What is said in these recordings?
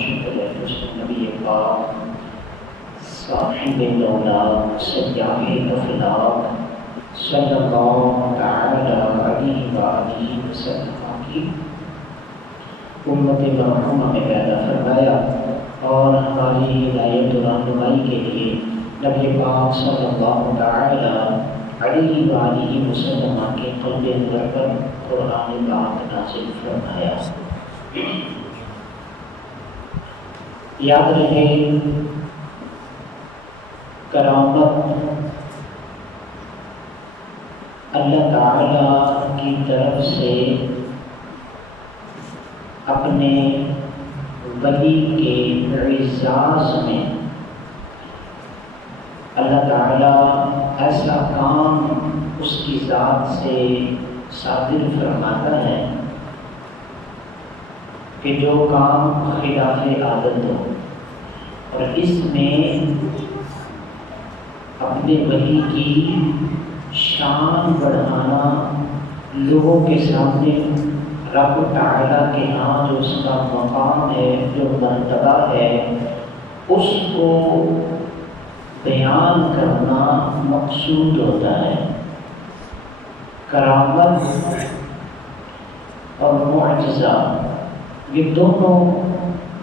شکر ہے اس نبی پاک صاحب دولت سیاح افلاق صلی اللہ تعالی علیہ وآلہ وسلم کی امت مرحومہ میں پیدا فرمایا اور ہماری ہدایت و رہنمائی کے لیے نبی پاک صلی اللہ تعالی علیہ وآلہ وسلم کے قلب انور پر قرآن پاک نازل فرمایا۔ یاد رہے کرامت اللہ تعالی کی طرف سے اپنے ولی کے اعزاز میں اللہ تعالی ایسا کام اس کی ذات سے صادر فرماتا ہے کہ جو کام خلاف عادت ہو، اور اس میں اپنے ولی کی شان بڑھانا، لوگوں کے سامنے رب تعالیٰ کے ہاں جو اس کا مقام ہے، جو مرتبہ ہے، اس کو بیان کرنا مقصود ہوتا ہے۔ کرامت اور معجزہ یہ دونوں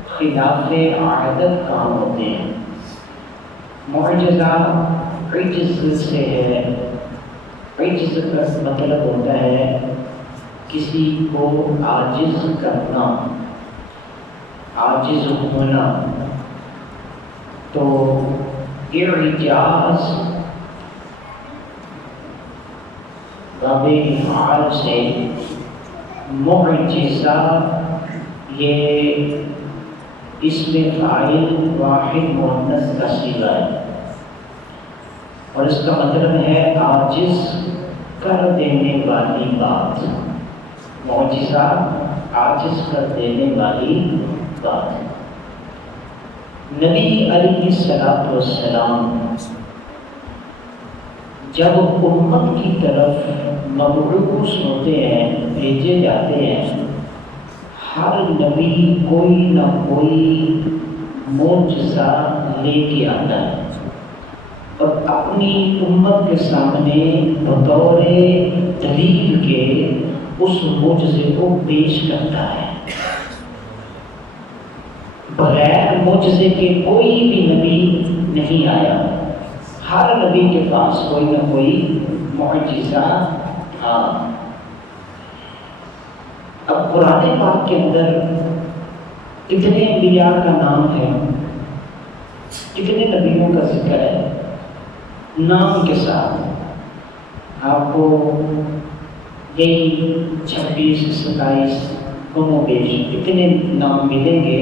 خلاف عادت کام ہوتے ہیں۔ معجزہ عجز سے ہے، عجز کا مطلب ہوتا ہے کسی کو عاجز کرنا، عاجز ہونا۔ تو اعجاز باب افعال سے، معجزہ یہ اسم فاعل واحد مؤنث کا صیغہ ہے، اور اس کا مطلب ہے عاجز کر دینے والی بات۔ معجزہ عاجز کر دینے والی بات۔ نبی علیہ السلام جب امت کی طرف مبعوث ہوتے ہیں، بھیجے جاتے ہیں، ہر نبی کوئی نہ کوئی معجزہ لے کے آتا ہے اور اپنی امت کے سامنے بطور دلیل کے اس معجزے کو پیش کرتا ہے۔ بغیر معجزے کے کوئی بھی نبی نہیں آیا، ہر نبی کے پاس کوئی نہ کوئی معجزہ تھا۔ اب قرآن پاک کے اندر کتنے انبیاء کا نام ہے، کتنے نبیوں کا ذکر ہے نام کے ساتھ؟ آپ کو یہی 26-27 کم و بیش اتنے نام ملیں گے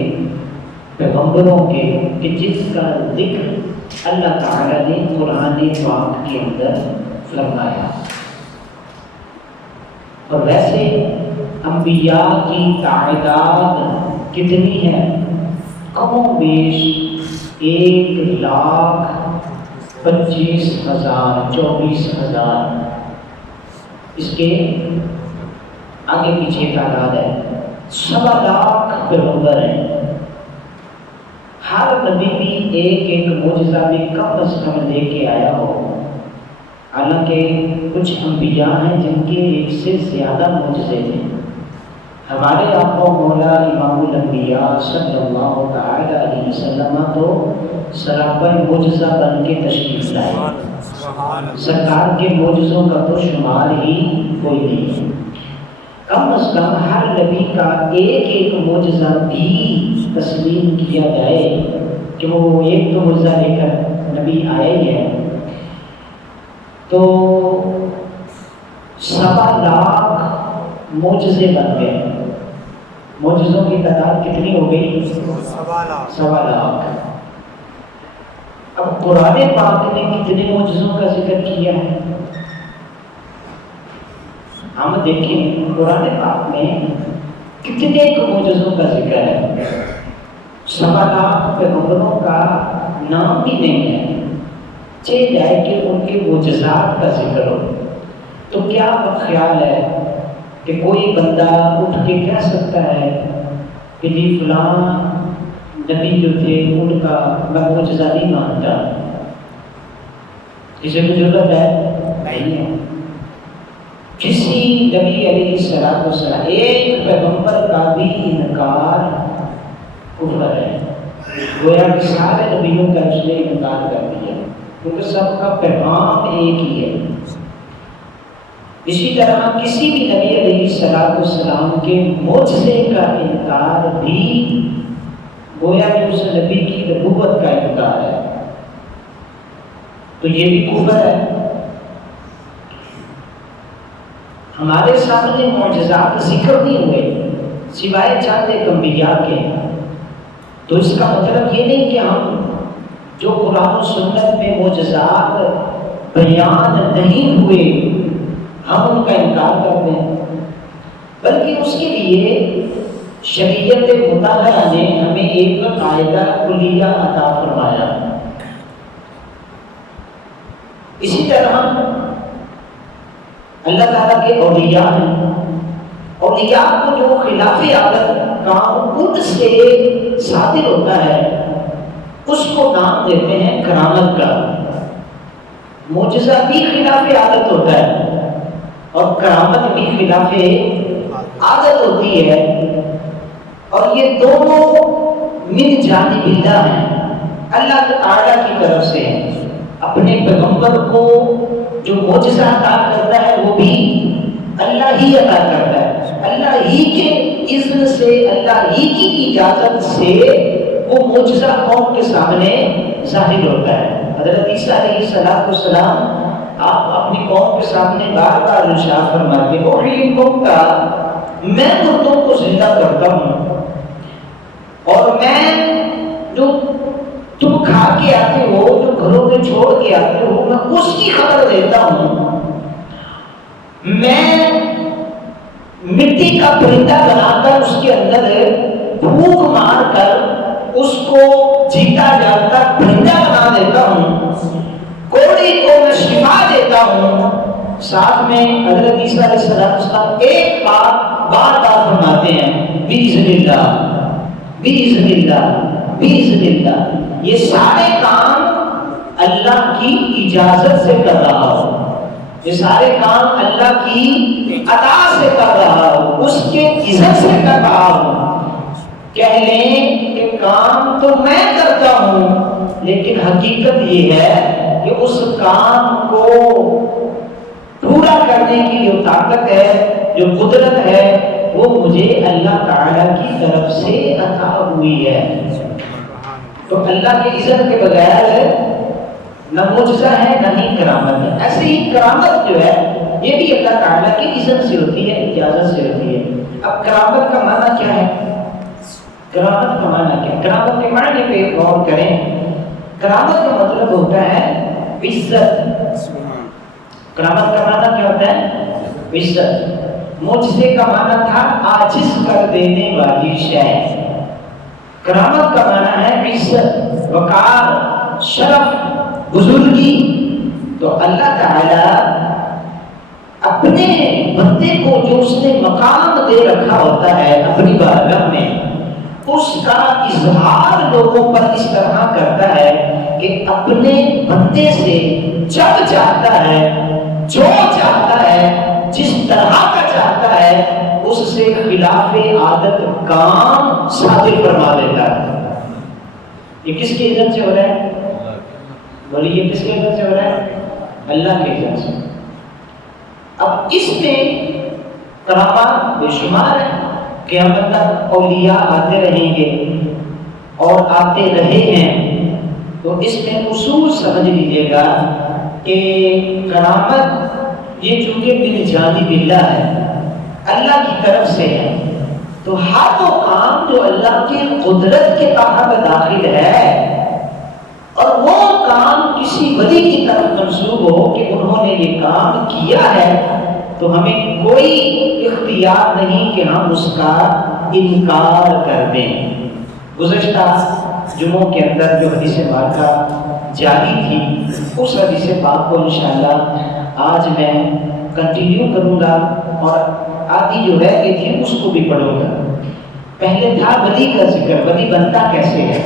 پیغمبروں کے کہ جس کا ذکر اللہ تعالیٰ نے قرآن پاک کے اندر فرمایا۔ اور ویسے انبیاء کی تعداد کتنی ہے؟ کم و بیش 1,25,000 24,000، اس کے آگے پیچھے تعداد ہے 1.25 پیغمبر ہیں۔ ہر نبی بھی ایک معجزہ میں کم از کم لے کے آیا ہو، حالانکہ کچھ انبیاء ہیں جن کے ایک سے زیادہ معجزے تھے۔ ہمارے آقا و مولا امام الانبیاء صلی اللہ تعالی علیہ وسلم تو سراپا معجزہ بن کے تشریف لائے، سرکار کے معجزوں کا تو شمار ہی کوئی نہیں ہے۔ کم از کم ہر نبی کا ایک معجزہ بھی تسلیم کیا جائے کہ وہ ایک تو معجزہ لے کر نبی آئے ہی ہیں، تو 1.25 معجزے بن گئے۔ معجزوں کی تعداد کتنی ہو گئی؟ 1.25۔ اب قرآن پاک نے کتنے معجزوں کا ذکر کیا ہے؟ ہم دیکھیں قرآن پاک میں کتنے معجزوں کا ذکر ہے۔ 1.25 پیغمبروں کا نام بھی نہیں ہے، چاہے جائے کہ ان کے معجزات کا ذکر ہو، تو کیا خیال ہے کہ کوئی بندہ اٹھ کے کہہ سکتا ہے کہ جی فلاں نبی جو تھے ان کا میں معجزہ نہیں مانتا. کسی کو ضرورت ہے؟ نہیں ہے. کسی نبی علیہ السلام ایک پیغمبر کا بھی انکار کفر ہے. گویا کہ سارے نبیوں کا اس نے انکار کر دیا کیونکہ سب کا پیغام ایک ہی ہے. اسی طرح کسی بھی نبی علیہ السلام کے معجزے کا انکار بھی گویا کہ اس نبی کی نبوت کا انکار ہے. تو یہ بھی کفر ہے. ہمارے سامنے معجزات ذکر نہیں ہوئے سوائے چند ایک انبیاء کے. تو اس کا مطلب یہ نہیں کہ ہم جو قرآن و سنت میں معجزات بیان نہیں ہوئے ہم ان کا انکار کرتے ہیں، بلکہ اس کے لیے شریعت مطالعہ نے ہمیں ایک قاعدہ کلیہ عطا فرمایا. اسی طرح اللہ تعالیٰ کے اولیاء ہیں. اولیاء کو جو خلاف عادت کام ان سے صادر ہوتا ہے اس کو نام دیتے ہیں کرامت کا. معجزہ بھی خلاف عادت ہوتا ہے اور کرامت بھی خلاف عادت ہوتی ہے، اور یہ دونوں من جانب اللہ ہیں، اللہ تعالیٰ کی طرف سے. اپنے پیغمبر کو جو معجزہ عطا کرتا ہے وہ بھی اللہ ہی عطا کرتا ہے. اللہ ہی کے اذن سے، اللہ ہی کی اجازت سے وہ معجزہ قوم کے سامنے ظاہر ہوتا ہے. حضرت عیسیٰ علیہ السلام آپ اپنی قوم کے سامنے بار بار ارشاد فرماتے ہیں احییکم کا، میں مردوں کو زندہ کرتا ہوں، اور میں جو تم کھا کے آتے ہو، جو گھروں میں چھوڑ کے آتے ہو، میں اس کی خبر دیتا ہوں. میں مٹی کا پرندہ بنا کر اس کے اندر پھونک مار کر اس کو جیتا جاتا پرندہ بنا دیتا ہوں. کوڑی کو میں شفا دیتا ہوں. ساتھ میں حضرت عیسیٰ علیہ السلام ایک بات بار بار فرماتے ہیں بِإِذْنِ اللَّهِ بِإِذْنِ اللَّهِ بِإِذْنِ اللَّهِ. یہ سارے کام اللہ کی اجازت سے کر رہا ہو، یہ سارے کام اللہ کی عطا سے کر رہا ہو، اس کے اذن سے کر رہا ہو. کہہ لیں کہ کام تو میں کرتا ہوں، لیکن حقیقت یہ ہے کہ اس کام کو پورا کرنے کی جو طاقت ہے، جو قدرت ہے، وہ مجھے اللہ تعالیٰ کی طرف سے عطا ہوئی ہے. تو اللہ کے اذن کے بغیر نہ معجزہ ہے نہ ہی کرامت ہے. ایسے ہی کرامت جو ہے یہ بھی اللہ تعالیٰ کے اذن سے ہوتی ہے، اجازت سے ہوتی ہے. اب کرامت کا معنی کیا ہے؟ کرامت کا معنی کیا ہے؟ کرامت کے معنی پہ غور کریں. کرامت کا مطلب ہوتا ہے عزت. کرامت کا معنی کیا ہوتا ہے؟ عزت. معجزے کا معنی تھا عاجز کر دینے والی شے. کرامت کا معنی ہے عزت، وقار، شرف، بزرگی. تو اللہ تعالی اپنے بندے کو جو اس نے مقام دے رکھا ہوتا ہے اپنی بارگاہ میں، اس کا اظہار لوگوں پر اس طرح کرتا ہے کہ اپنے بندے سے جب چاہتا ہے، جو چاہتا ہے، جس طرح کا چاہتا ہے، اس سے خلاف عادت کام صادر فرما دیتا ہے. یہ کس کے اذن سے ہو رہا ہے؟ بولیے یہ کس کے اذن سے ہو رہا ہے؟ اللہ کے اذن سے. اب اس میں کرامات بے شمار ہیں. قیامت تک اولیاء آتے رہیں گے اور آتے رہے ہیں. تو اس میں اصول سمجھ لیجیے گا کہ کرامت یہ چونکہ بن جانب اللہ ہے، اللہ کی طرف سے ہے، تو ہر وہ کام جو اللہ کی قدرت کے تحت داخل ہے اور وہ کام کسی ولی کی طرف منسوب ہو کہ انہوں نے یہ کام کیا ہے، تو ہمیں کوئی اختیار نہیں کہ ہم اس کا انکار کر دیں. گزشتہ جمعوں کے اندر جو حدیث پاک جاری تھی، اس حدیث پاک کو انشاءاللہ آج میں کنٹینیو کروں گا اور آدھی جو رہ گئی تھی اس کو بھی پڑھوں گا. پہلے تھا ولی کا ذکر، ولی بنتا کیسے ہے؟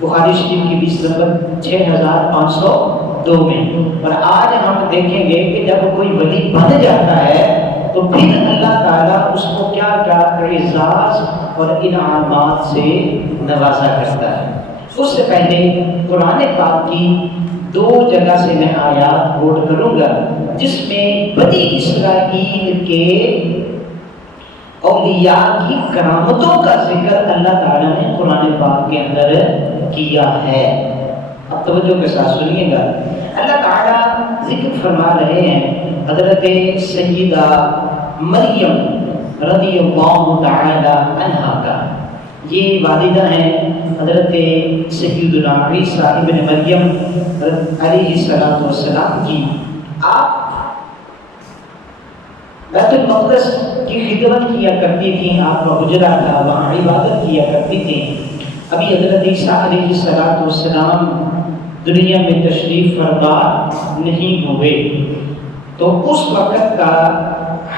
بخاری شریف کی 20 نمبر 6502 میں. اور آج ہم دیکھیں گے کہ جب کوئی ولی بن جاتا ہے تو پھر اللہ تعالیٰ اس کو کیا کیا اعزاز اور انعامات سے نوازا کرتا ہے. اس سے پہلے قرآن پاک کی 2 جگہ سے میں آیات کوٹ کروں گا جس میں بنی اسرائیل کے اولیاء کی کرامتوں کا ذکر اللہ تعالیٰ نے قرآن پاک کے اندر کیا ہے. اب توجہ کے ساتھ سنیے گا. اللہ تعالیٰ ذکر فرما رہے ہیں حضرت سیدہ مریم رضی اللہ تعالی عنہا کا. یہ والدہ ہیں حضرت سیدنا عیسیٰ ابن مریم علیہ السلام کی. آپ بیت المقدس کی خدمت کیا کرتی تھیں، آپ کا حجرہ تھا، وہاں عبادت کیا کرتی تھیں. ابھی حضرت عیسیٰ علیہ السلام دنیا میں تشریف فرما نہیں ہوئے تو اس وقت کا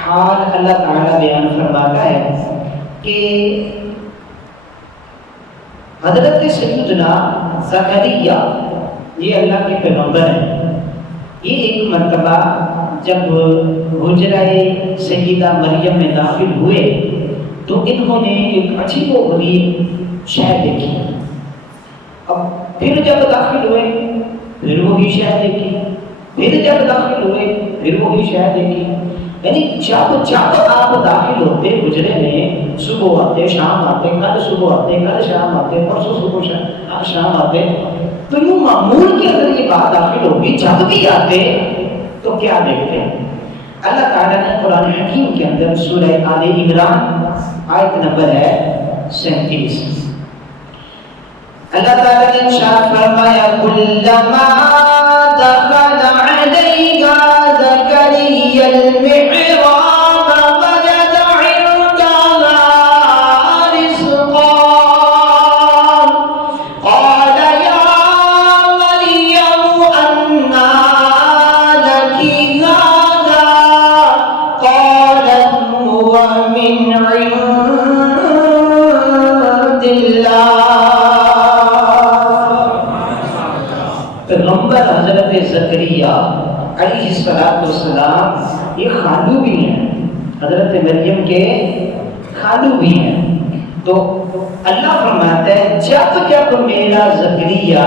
حال اللہ تعالیٰ بیان فرماتا ہے کہ حضرت سیدنا زکریا یہ اللہ کے پیغمبر ہیں. یہ ایک مرتبہ جب حجرہ سیدہ مریم میں داخل ہوئے تو انہوں نے ایک عجیب و غریب شے دیکھی. اب پھر جب داخل ہوئے پھر وہی شے دیکھی، پھر جب داخل ہوئے پھر وہی شے دیکھی. یعنی جب آپ داخل ہوتے حجرے میں، صبح آتے شام آتے، کل صبح آتے کل شام آتے، پرسوں صبح شام آتے، تو یوں معمول کے اندر یہ بات داخل ہوگی. جب بھی آتے تو کیا دیکھتے ہیں؟ اللہ تعالیٰ نے قرآن حکیم کے اندر سورہ آل عمران آیت نمبر ہے 37. اللہ تعالیٰ نے ارشاد فرمایا کلما دخل علیہا زکریا المحراب وجد عندها رزقا قال یا مریم انا لک هذا قالت هو من عند اللہ. پیغمبر حضرت زکریا علیہ السلام یہ خالو بھی ہیں، حضرت مریم کے خالو بھی ہیں. تو اللہ فرماتا ہے جب میرا زکریا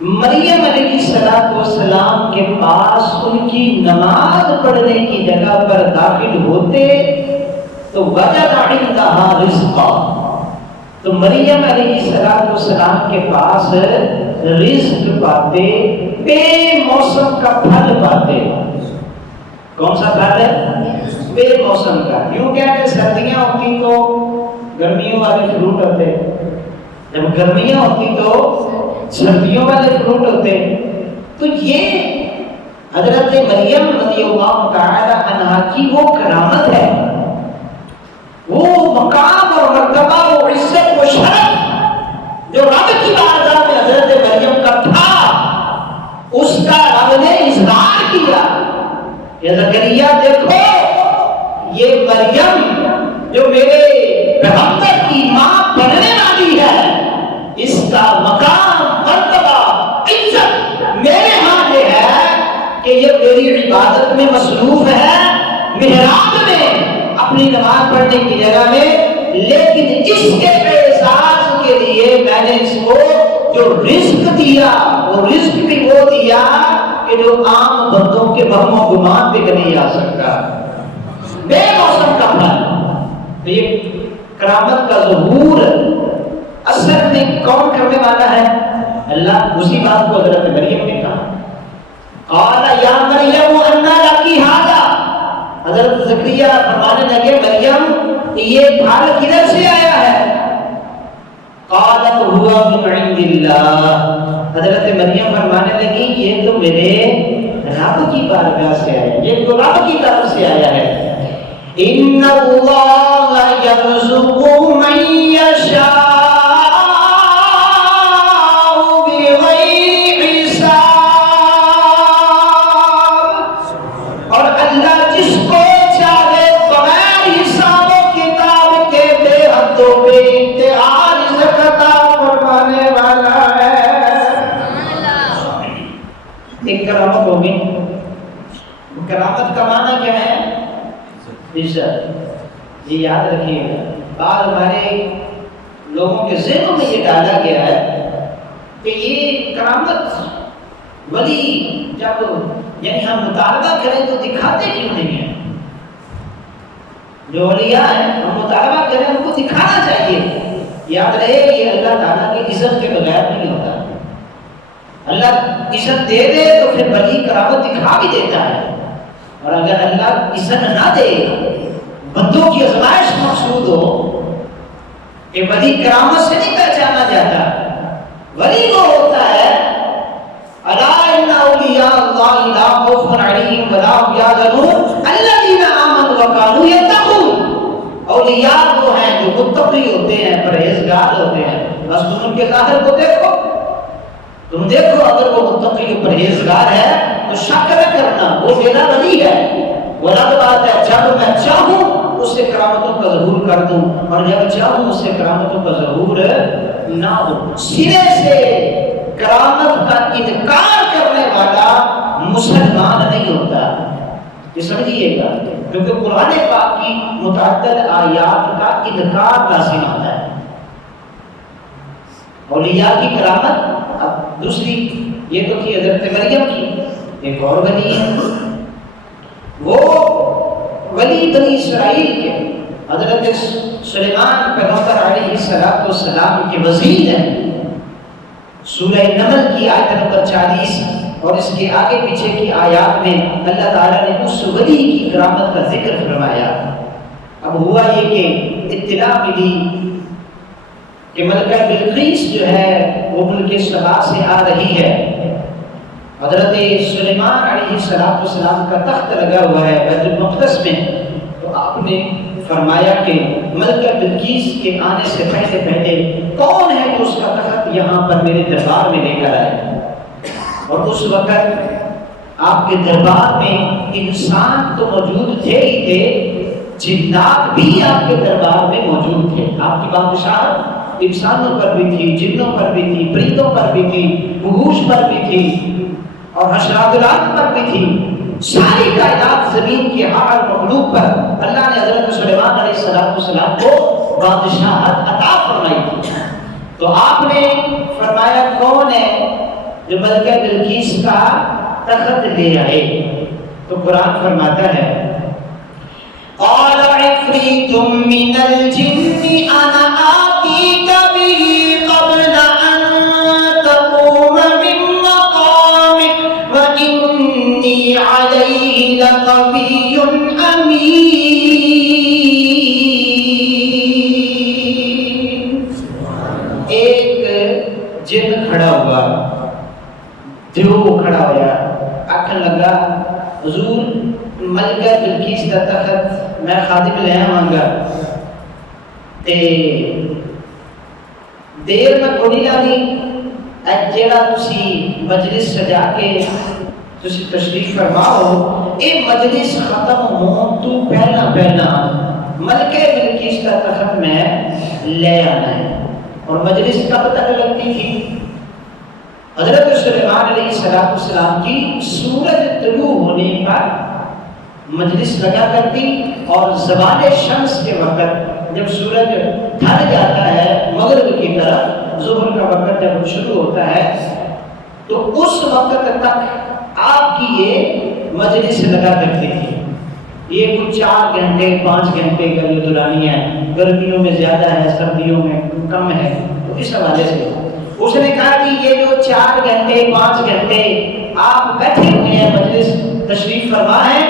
مریم علیہ السلام کے پاس ان کی نماز پڑھنے کی جگہ پر داخل ہوتے تو وجد عندها رزقا، تو مریم علیہ السلام کے پاس رزق پاتے، بے موسم کا پھل پاتے. کون سا پھل ہے؟ بے موسم کا. یوں کہتے سردیاں ہوتی تو گرمیوں والے فروٹ ہوتے، جب گرمیاں ہوتی تو سردیوں والے فروٹ ہوتے. تو یہ حضرت مریم رضی اللہ تعالی عنہا کی وہ کرامت ہے، وہ مقام اور مرتبہ، وہ عزت و شرف جو رب کی بارگاہ میں حضرت مریم کا تھا، اس کا رب نے اظہار کیا کہ زکریا دیکھو یہ مریم جو میرے پیغمبر کی ماں بننے والی ہے، اس کا مقام مرتبہ عزت میرے ہاں یہ ہے کہ یہ میری عبادت میں مصروف ہے، محراب میں اپنی نماز پڑھنے کی جگہ میں، لیکن اس کے احساس کے لیے میں نے اس کو جو رزق دیا وہ رزق بھی وہ دیا کہ جو عام بندوں کے وہم و گمان پہ نہیں آ سکتا، بے موسم کا پھل. تو یہ کرامت کا ظہور اثر میں کون کرنے والا ہے؟ اللہ. اسی بات کو حضرت مریم نے کہا قال یا مریم انا لکی ھذا، حضرت زکریا فرمانے لگے مریم یہ پھل کدھر سے آیا ہے؟ قالت هو من عند اللہ، حضرت مریم فرمانے لگی یہ تو میرے رب کی بارگاہ سے آیا، یہ تو رب کی طرف سے آیا ہے. ان اللہ یرزق من یشاء بغیر حساب، اور اللہ جس کو چاہے بغیر حساب و کتاب کے یہ یاد رکھیے گا، بعض ہمارے لوگوں کے ذہنوں میں یہ ڈالا گیا ہے کہ یہ کرامت ولی جب یعنی ہم مطالبہ کریں تو دکھاتے کیوں نہیں ہیں؟ جو اولیاء ہیں ہم مطالبہ کریں ان کو دکھانا چاہیے. یاد رہے یہ اللہ تعالیٰ کی عزت کے بغیر نہیں ہوتا. اللہ عزت دے دے تو پھر ولی کرامت دکھا بھی دیتا ہے، اور اگر اللہ عزت نہ دے، بندوں کی آزمائش مقصود ہو کہ ولی کرامت سے نہیں پہچانا جاتا. ولی وہ ہوتا ہے الا ان اولیاء اللہ لا خوف علیہم ولا هم یحزنون الذین آمنوا وکانوا یتقون. اولیاء وہ ہیں جو متقی ہوتے ہیں، پرہیزگار ہوتے ہیں. بس تم ان کے ظاہر کو دیکھو، تم دیکھو اگر وہ متقی و پرہیزگار ہے تو شک نہ کرنا وہ میرا ولی ہے. وہ الگ بات ہے جب میں چاہوں اس سے کرامتوں کا ظہور کر دوں اور جب چاہوں اس سے کرامتوں کا ظہور نہ ہو. سرے سے کرامت کا انکار کرنے والا مسلمان نہیں ہوتا. یہ سمجھیے گا، کیونکہ قرآن پاک کی متعدد آیات کا انکار لازم آتا ہے. اولیاء کی کرامت اب دوسری یہ تو تھی حضرت مریم کی، ایک اور ولی ہے وہ ولی بنی اسرائیل کے حضرت سلیمان پیغمبر علیہ السلام کے وزیر ہیں. سورہ نمل کی آیت نمبر 40 اور اس کے آگے پیچھے کی آیات میں اللہ تعالیٰ نے اس ولی کی کرامت کا ذکر فرمایا. اب ہوا یہ کہ اطلاع ملی کہ ملکہ بلقیس جو ہے وہ ملک سبا سے آ رہی ہے. حضرت سلیمان علیہ السلام کا تخت لگا ہوا ہے بیت المقدس میں. تو آپ نے فرمایا کہ ملکہ بلقیس کے آنے سے پہلے پہلے کون ہے جو اس کا تخت یہاں پر میرے دربار میں لے کر آئے. اور اس وقت آپ کے دربار میں انسان تو موجود تھے ہی تھے، جنات بھی آپ کے دربار میں موجود تھے. آپ کی بادشاہت انسانوں پر بھی تھی، جنوں پر بھی تھی، پرندوں پر بھی تھی، وحوش پر بھی تھی اور حشرات پر بھی تھی. ساری کائنات زمین کے ہر مخلوق پر اللہ نے حضرت سلیمان علیہ السلام کو بادشاہت عطا فرمائی تھی. تو آپ نے فرمایا کون ہے جو ملکہ بلقیس کا تخت لے آئے. تو قرآن فرماتا ہے قال عفریت من الجن انا آتیک به قبل ان تقوم من مقامک وانی علیہ لقوی امین. ایک جن کھڑا ہوا، دیو کھڑا ہوا، آکھن لگا حضور ملکہ بلقیس کا تخت میں خادم لے آواں گا تے دیر میں کوئی لانی جیڑا تسی مجلس سجا کے تسی تشریف فرماؤ اے مجلس ختم ہون تو پہلا ملکہ بلقیس کا تخت میں لے آنا ہے. اور مجلس کب تک لگتی تھی؟ حضرت سلیمان علیہ السلام کی سورج طلوع ہونے پر مجلس لگا کرتی اور زوال شمس کے وقت جب سورج ڈھل جاتا ہے مغرب کی طرف، ظہر کا وقت جب شروع ہوتا ہے تو اس وقت تک آپ کی یہ مجلس لگا کرتی تھی. یہ کچھ 4 گھنٹے 5 گھنٹے کا جو دورانی ہے، گرمیوں میں زیادہ ہے سردیوں میں کم ہے. تو اس حوالے سے اس نے کہا کہ یہ جو 4 گھنٹے 5 گھنٹے آپ بیٹھے ہوئے ہیں مجلس تشریف فرما ہے،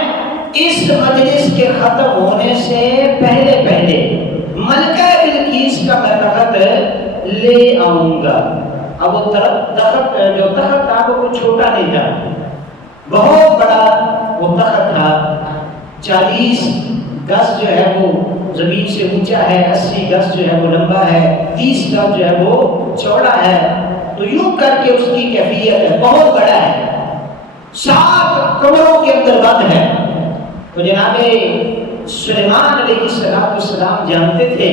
اس مجلس کے ختم ہونے سے پہلے ملکہ بلقیس کا میں تخت لے آؤں گا. اب وہ تخت جو تخت تھا وہ چھوٹا نہیں تھا، بہت بڑا وہ تخت تھا. 40 گز جو ہے وہ زمین سے اونچا ہے، 80 گز جو ہے وہ لمبا ہے، 30 گز جو ہے وہ چوڑا ہے. تو یوں کر کے اس کی کیفیت ہے، بہت بڑا ہے، 7 کمروں کے اندر بند ہے. تو جناب سلیمان علیہ السلام جانتے تھے،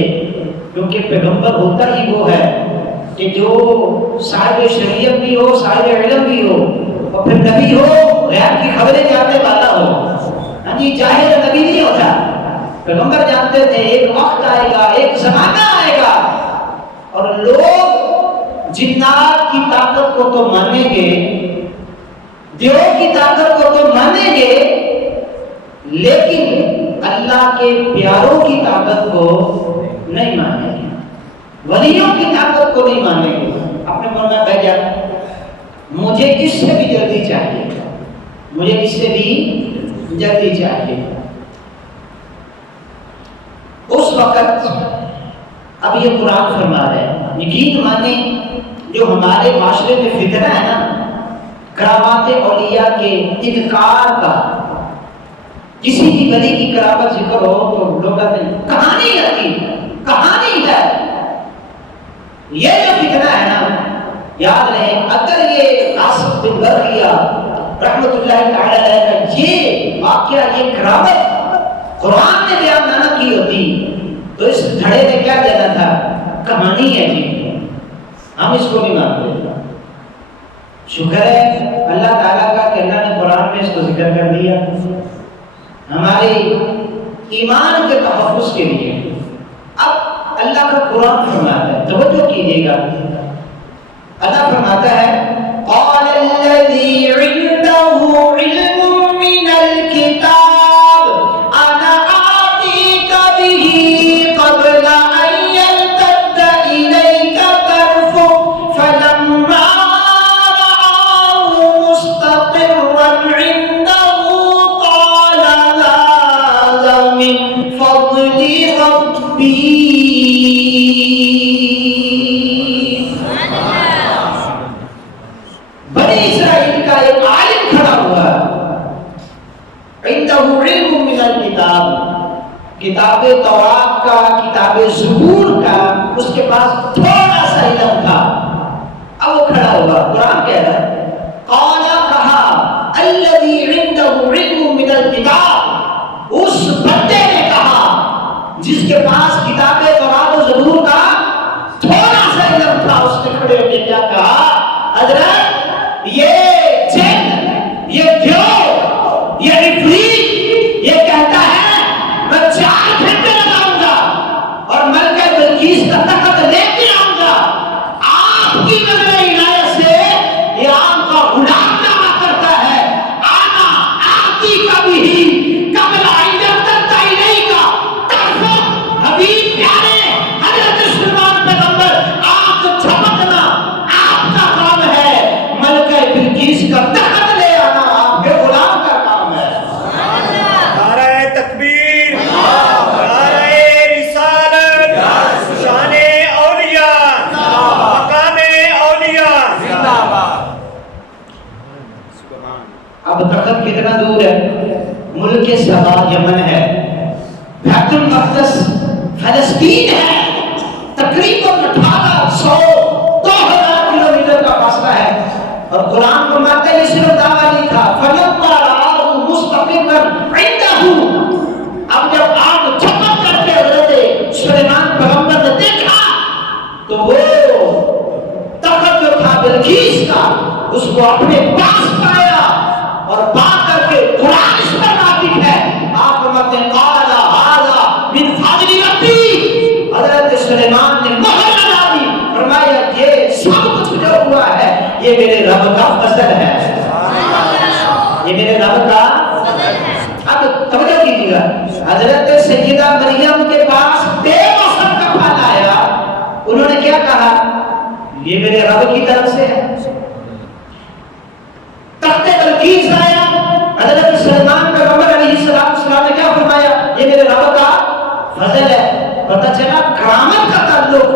کیونکہ پیغمبر ہوتا ہی وہ ہے کہ جو صاحب شریعت بھی ہو، صاحب علم بھی ہو، اور پھر نبی ہو، غیب کی خبریں جاننے والا ہو. ہاں جی، جاہل نبی نہیں ہوتا. پیغمبر جانتے تھے ایک وقت آئے گا، ایک زمانہ آئے گا اور لوگ جنات کی طاقت کو تو مانیں گے، دیووں کی طاقت کو تو مانیں گے، لیکن اللہ کے پیاروں کی طاقت کو نہیں مانیں گے، ولیوں کی طاقت کو نہیں مانیں گے۔ اپنے من میں کہہ جا مجھے اس سے بھی جلدی چاہیے، مجھے اس سے بھی جلدی چاہیے۔ اس وقت اب یہ قرآن فرما رہا ہے، یقین مانے جو ہمارے معاشرے میں فتنہ ہے نا، کرامات اولیاء کے انکار کا، کسی بھی ولی کی کرامت ذکر ہو تو لوگ کہتے ہیں کہانی آتی، کہانی ہے۔ یہ جو فتنہ ہے نا، یاد رہے اگر یہ قاسم بن برقیہ رحمۃ اللہ تعالی علیہ کا یہ واقعہ، یہ کرامت قرآن نے بیان نہ کی ہوتی تو اس دھڑے نے کیا دینا تھا؟ کہانی ہے جی، ہم اس کو نہیں مانتے۔ شکر ہے اللہ تعالیٰ کا کہ اللہ نے قرآن میں اس کو ذکر کر دیا ہمارے ایمان کے تحفظ کے لیے۔ اب اللہ کا قرآن فرماتا ہے، توجہ کیجیے گا، اللہ فرماتا ہے قال الذی عنده علم من الکتاب انا آتیک به قبل ان یلتد الیک طرفک فلما رآه مستقرا عنده قال هذا من فضل ربی۔ بنی اسرائیل کا ایک عالم کھڑا ہوا، عنده علم من الکتاب، کتاب تورات کا، کتاب زبور کا اس کے پاس تھوڑا سا علم تھا۔ اب وہ کھڑا ہوا، قرآن کہہ رہا ہے قال، کہا الذی عنده علم من الکتاب، اس بندے نے کہا جس کے پاس کتاب تورات و زبور کا تھوڑا سا علم تھا، اس نے کھڑے ہو کے کیا کہا؟ حضرت یہ جن، یہ دیو، یہ عفریت یہ کہتا ہے میں 4 گھنٹے لگاؤں گا اور ملکہ بلقیس کا تخت لے کے آؤں گا، آپ کی نظر عنایت سے یہ آپ کا غلام نامہ کرتا ہے، آنا آتی کبھی قبل ان یلتد الیک طرفک، حبیب پیارے حضرت سلیمان پیغمبر آپ کو جھپکنا آپ کا کام ہے، ملکہ بلقیس کا تخت لے آنا آپ کے غلام کا کام ہے۔ نعرہ تکبیر، نعرہ رسالت، شان اولیاء، مقام اولیاء۔ اب تخت کتنا دور ہے؟ ملک سبا یمن ہے، بیت المقدس فلسطین ہے، تقریباً 1800-2000 کلومیٹر کا فاصلہ ہے، اور قرآن کو مانتے یہ صرف دعویٰ نہیں تھا۔ فلما رآہ مستقرا عنده، اب جب آگ جھپک کر کے حضرت سلیمان پیغمبر نے دیکھا تو وہ تخت جو تھا بلقیس کا اس کو اپنے پاس پایا، اور پا کر کے قرآن اس پر نازل ہے، آپ فرماتے ہیں قال هذا من فضل ربی، حضرت سلیمان نے مہر لگا دی، فرمایا یہ سب کچھ جو ہوا ہے یہ میرے رب کا فضل ہے، یہ میرے رب کا فضل ہے۔ اب توجہ کیجیے گا، حضرت سیدہ مریم کے پاس بے موسم کا پھل آیا، انہوں نے کیا کہا؟ یہ میرے رب کی طرف سے ہے۔ تخت بلقیس آیا، حضرت سلیمان پیغمبر علیہ السلام نے کیا فرمایا؟ یہ میرے رب کا فضل ہے۔ پتہ چلا کرامت کا تعلق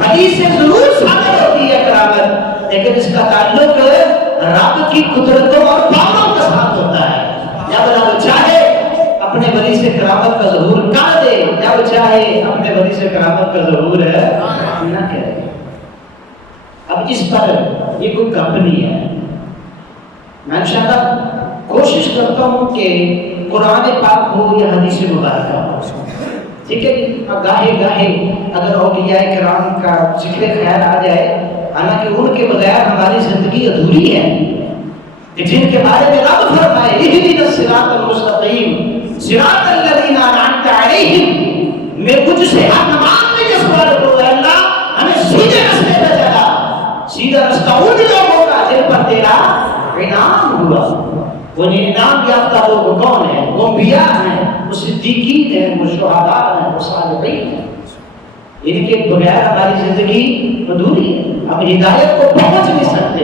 ولی سے ضرور صادر ہوتی ہے کرامت، لیکن اس کا تعلق رب کی قدرتوں اور پاوروں کے ساتھ ہوتا ہے۔ جب رب چاہے اپنے ولی سے کرامت کا ظہور کر دے، جب چاہے اپنے ولی سے کرامت کا ظہور نہ کرے۔ اب اس پر یہ کوئی کمپنی ہے، میں انشاءاللہ کوشش کرتا ہوں کہ قرآن پاک ہو یا حدیث مبارکہ ہو، ٹھیک ہے جی۔ گاہے گاہے اگر اولیاء کرام کا ذکر خیر آ جائے، حالانکہ ان کے بغیر ہماری زندگی ادھوری ہے، کہ جن کے بارے میں رب فرمائے اہدنا الصراط المستقیم صراط الذین انعمت علیہم، میں کچھ سے ہاتھ مانگنے کے سوال کرو اے اللہ ہمیں سیدھے راستے پہ چلا، سیدھا رستہ ان لوگوں کا جن پر تیرا انعام ہوا۔ وہ انعام یافتہ لوگ کون ہیں؟ وہ انبیاء ہیں، وہ صدیقین ہیں، وہ شہداء ہیں، وہ صالحین ہیں۔ ان کے بغیر ہماری زندگی ادھوری ہے، ہم ہدایت کو پہنچ نہیں سکتے۔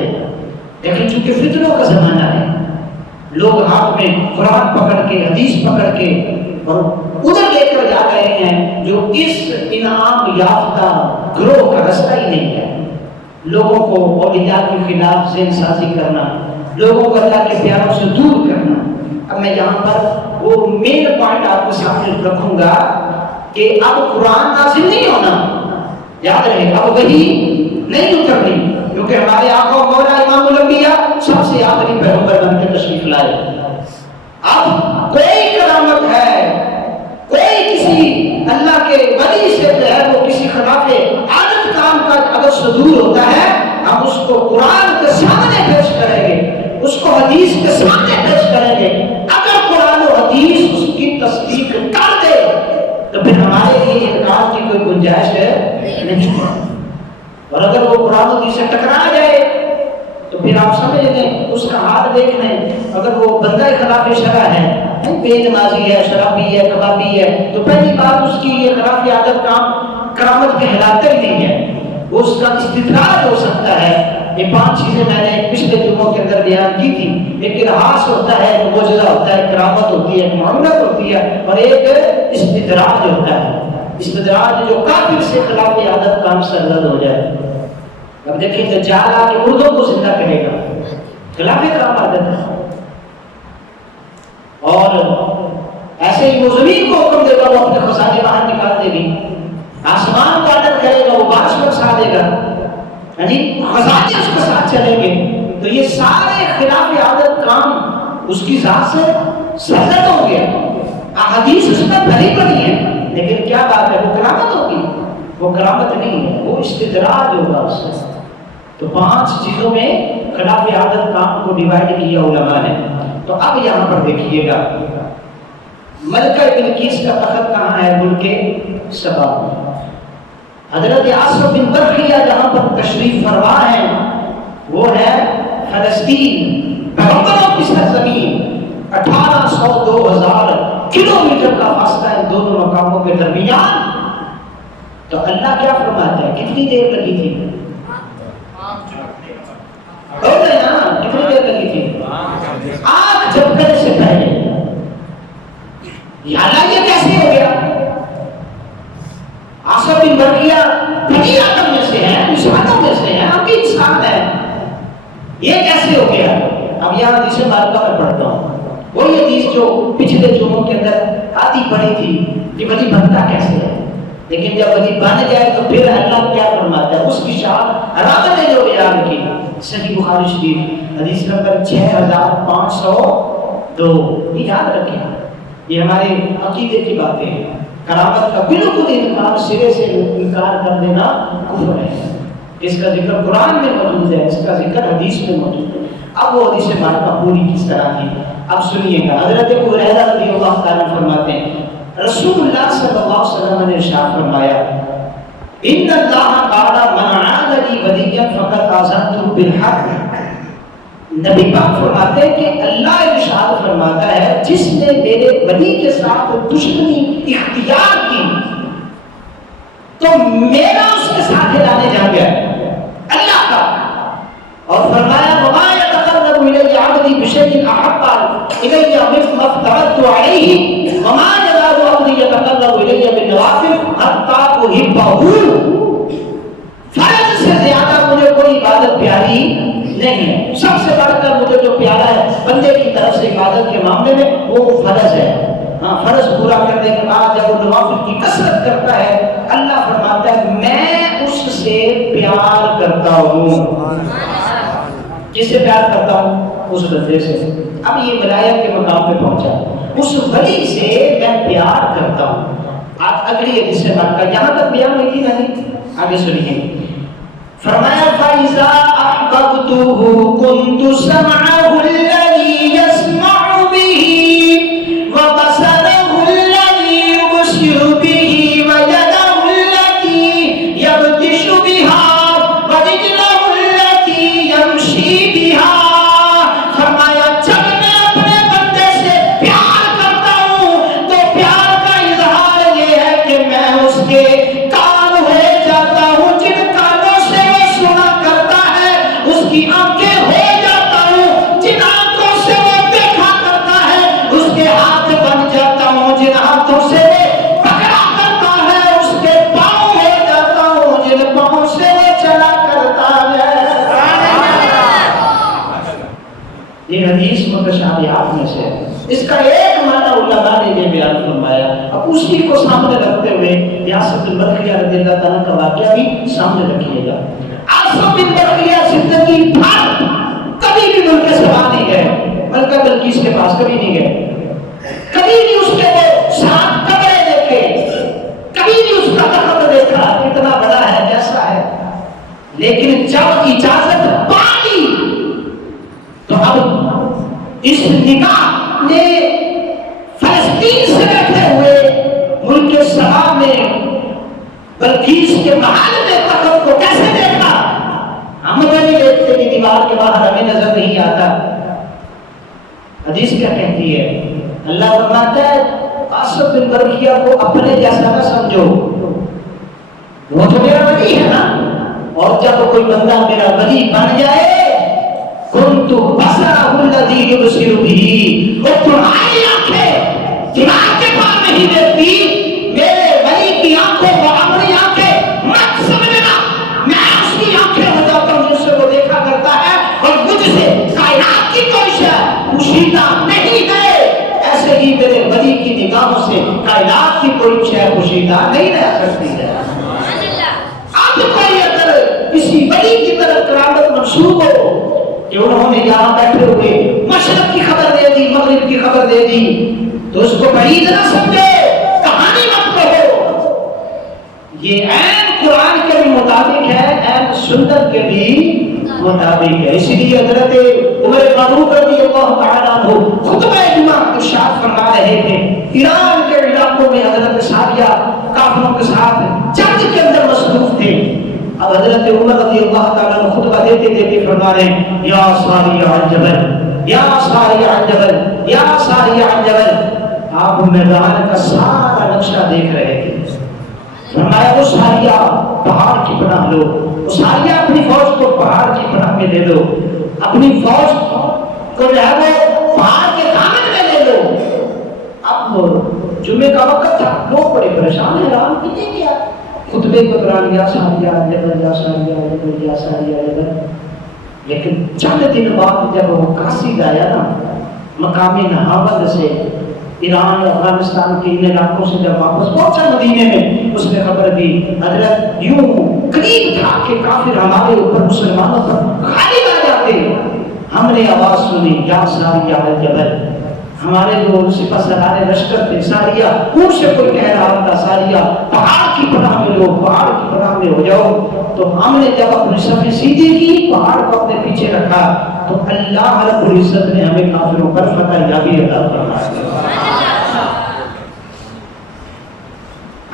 لیکن چونکہ فتنوں کا زمانہ ہے، لوگ ہاتھ میں قرآن پکڑ کے حدیث پکڑ کے اور ادھر لے کر جا رہے ہیں جو اس انعام یافتہ گروہ کا رستہ ہی نہیں ہے۔ لوگوں کو اولیاء کے خلاف ذہن سازی کرنا، لوگوں کو اللہ کے پیاروں سے دور کرنا۔ اب میں یہاں پر وہ مین پوائنٹ آپ کے سامنے رکھوں گا کہ اب قرآن نازل نہیں ہونا، یاد رہے اب وہی نہیں اترنی، کیونکہ ہمارے آقا و مولا امام الانبیاء سب سے آخری پیغمبر بن کے تشریف لائے۔ اب کوئی کرامت ہے، کوئی کسی اللہ کے ولی سے جو ہے وہ کسی خلاف عادت کام کا اگر صدور ہوتا ہے، ہم اس کو قرآن کے سامنے پیش کریں گے، اس کو حدیث کے سامنے پیش کریں گے۔ اگر قرآن و حدیث اس کی تصدیق کر دے تو پھر ہمارے لیے انکار کی کوئی گنجائش نہیں ہے، اور اگر وہ قرآن و حدیث سے ٹکرا جائے تو پھر آپ سمجھ لیں اس کا حال دیکھ لیں۔ اگر وہ بندہ خلاف شرع ہے، بے نمازی ہے، شرابی ہے، کبابی ہے، تو پہلی بات اس کی یہ خلاف عادت کام کرامت کہلاتا ہی نہیں ہے، وہ اس کا استدراج ہو سکتا ہے۔ یہ 5 چیزیں میں نے پچھلے جمعوں کے اندر بیان کی تھی، ایک ارہاس ہوتا ہے، ایک معجزہ ہوتا ہے، کرامت ہوتی ہے، ایک معاملت ہوتی ہے، اور ایک استدراج ہوتا ہے۔ استدراج جو کافر سے خلاف عادت کام سرزد ہو جائے۔ اب دیکھیں دجال آ کے مردوں کو زندہ کرے گا، خلاف کام عادت ہے، اور ایسے ہی وہ زمین کو حکم دے گا وہ اپنے خزانے باہر نکال دے گی، آسمان کو عادت کرے گا وہ بارش برسا دے گا، یعنی خزانے اس کے ساتھ چلیں گے۔ تو یہ سارے خلاف عادت کام اس کی ذات سے سرزد ہوں گے۔ احادیث اس میں بھری پڑی ہے، لیکن کیا بات ہے وہ کرامت ہوگی؟ وہ کرامت نہیں ہے، وہ استدراج ہوگا اس سے۔ تو 5 چیزوں میں خلاف عادت کام کو ڈیوائڈ کیا علماء نے۔ تو اب یہاں پر دیکھیے گا ملکہ بلقیس کا تخت کہاں ہے؟ ملک سبا میں۔ حضرت آصف بن برقیہ جہاں پر تشریف فرما ہے وہ ہے فلسطین، پیغمبروں کی سرزمین۔ 1800-2000 کلومیٹر کا فاصلہ ہے دونوں مقاموں کے درمیان۔ تو اللہ کیا فرماتا ہے؟ کتنی دیر لگی تھی؟ کتنی دیر لگی تھی؟ آگ جھپکنے سے پہلے۔ یہ کیسے ہو گیا؟ آصف بن برقیہ بنی آدم میں سے ہیں، انسانوں میں سے ہیں، ہم بھی انسان ہیں، یہ کیسے ہو گیا؟ اب یہاں حدیث مبارکہ میں پڑھتا ہوں، وہی حدیث جو پچھلے جمعوں کے اندر آتی پڑی تھی کہ ولی بنتا کیسے ہے، لیکن جب ولی بن جائے تو پھر اللہ کیا فرماتا ہے؟ اس کی شان حرامت نے جو بیان کی، صحیح بخاری شریف حدیث نمبر 6502، یہ یاد رکھیں، یہ ہمارے عقیدے کی باتیں ہیں۔ کرامت کا بالکل انکار، سرے سے انکار کر دینا کفر ہے۔ اس کا ذکر قرآن میں موجود ہے، اس کا ذکر حدیث میں موجود ہے۔ اب وہ حدیث مبارکہ پوری کس طرح تھی اب سنیے گا۔ حضرت ابو ہریرہ رضی اللہ تعالیٰ فرماتے ہیں رسول اللہ صلی اللہ علیہ وسلم نے ارشاد فرمایا ان اللہ قال من عاد لی ولیا فقد آذنته بالحرب۔ نبی پاک فرماتے ہیں کہ اللہ ارشاد فرماتا ہے جس نے میرے ولی کے ساتھ دشمنی اختیار کی تو میرا اس کے ساتھ لانے جا گیا اللہ کا، اور فرمایا وما يتقرب الي عبدي بشيء احب الي مما افترضت عليه وما يزال عبدي يتقرب الي بالنوافل حتى احبه۔ فرض سے زیادہ مجھے کوئی عبادت پیاری نہیں ہے، سب سے بڑھ کر مجھے جو پیارا ہے بندے کی طرف سے عبادت کے معاملے میں وہ فرض ہے۔ ہاں، فرض پورا کرنے کے بعد جب وہ نوافل کی کثرت کرتا ہے اللہ فرماتا ہے میں اس سے پیار کرتا ہوں۔ کس سے پیار کرتا ہوں؟ اس بندے سے۔ اب یہ ولایت کے مقام پہ پہنچا، اس ولی سے میں پیار کرتا ہوں۔ آپ اگلی حدیث سے بات کر، یہاں تک بیان ہوئی تھی نہیں، آگے سنیے۔ فرمایا فَإِذَا أَحْبَبْتُهُ كُنْتُ سَمْعَهُ الَّذِي يَسْمَعُ بِهِ وَبَصَرَهُ الَّذِي يُبْصِرُ اس کا ایک معنی علماء نے یہ بیان فرمایا. اب اسی کو سامنے رکھتے ہوئے یاسر بن برقیہ رضی اللہ تعالیٰ کا واقعہ بھی سامنے رکھیے گا. عاصم بن برقیہ زندگی بھر کبھی بھی ملک سے باہر نہیں گئے. ملکہ بلقیس کے پاس کبھی نہیں گئے, کبھی نہیں اس کے وہ ساتھ قبریں دیکھے, کبھی نہیں اس کا تخت دیکھا کتنا بڑا ہے کیسا ہے. لیکن جب اجازت پائی تو اب اس نگاہ نے فلسطین سے بیٹھے ہوئے ملک سبا میں بلقیس کے محل میں تخت کو کیسے دیکھا. ہم تو نہیں دیکھتے کہ دیوار کے باہر ہمیں نظر نہیں آتا. حدیث کیا کہتی ہے؟ اللہ فرماتا ہے عاصم بن برقیہ کو اپنے جیسا نہ سمجھو, وہ تو میرا ولی ہے نا, اور جب کوئی بندہ میرا ولی بن جائے کنت بصرہ الذی یبصر بہ, وہ تمہاری آنکھیں دماغ کے پاس نہیں دیکھتی, میرے ولی کی آنکھوں کو اپنی آنکھیں مت سمجھنا, میں اس کی آنکھیں ہو جاتا ہوں جس سے وہ دیکھا کرتا ہے, اور مجھ سے کائنات کی کوئی شے پوشیدہ نہیں ہے. ایسے ہی میرے ولی کی نگاہوں سے کائنات کی کوئی شے پوشیدہ نہیں رہ سکتی ہے. اب کوئی اگر کسی ولی کی طرف کرامت منسوب ہو کہ انہوں نے یہاں بیٹھے ہوئے مشرق کی خبر دے دی, مغرب کی خبر دے دی, تو اس کو بعید نہ سمجھے, کہانی مت کہو. یہ عین قرآن کے بھی مطابق ہے, عین سنت کے بھی مطابق ہے. اسی لیے حضرت عمر فاروق رضی اللہ تعالیٰ عنہ خطبہ جمعہ ارشاد فرما رہے تھے. ایران کے علاقوں میں حضرت ساریہ کافروں کے ساتھ جنگ کے اندر مصروف تھے. اب حضرت عمر رضی اللہ تعالیٰ عنہ خطبہ دیتے دیتے فرما رہے ہیں یا ساریہ عن جبل, یا ساریہ عن جبل, یا ساریہ عن جبل. آپ میدان کا سارا نقشہ دیکھ رہے تھے. فرمایا وہ ساریہ پہاڑ کی پناہ لو, وہ ساریہ اپنی فوج کو پہاڑ کی پناہ میں لے لو, اپنی فوج کو جو ہے وہ پہاڑ کے دامن میں لے لو. اب جمعے کا وقت تھا, لوگ بڑے پریشان ہیں, حیران کیجیے کیا خطبے کے دوران یا ساریہ جبل, یا ساریہ جبل, یا ساریہ جبل. لیکن چند دن بعد جب وہ قاصد آیا نا مقامی نہاوند سے, ایران افغانستان کے ان علاقوں سے جب واپس پہنچا مدینے میں, اس نے خبر دی حضرت یوں قریب تھا کہ کافر ہمارے اوپر مسلمانوں پر غالب آ جاتے. ہم نے آواز سنی یا ساریہ جبل, ہمارے جو سپہ سالار لشکر تھے ساریہ, ان سے کوئی کہہ رہا تھا ساریہ پہاڑ کی پناہ میں لو, پہاڑ کی پناہ میں ہو جاؤ. تو ہم نے جب اپنی صفیں سیدھی کی, پہاڑ کو اپنے پیچھے رکھا, تو اللہ رب العزت نے ہمیں کافروں پر فتح یابی عطا فرمائی.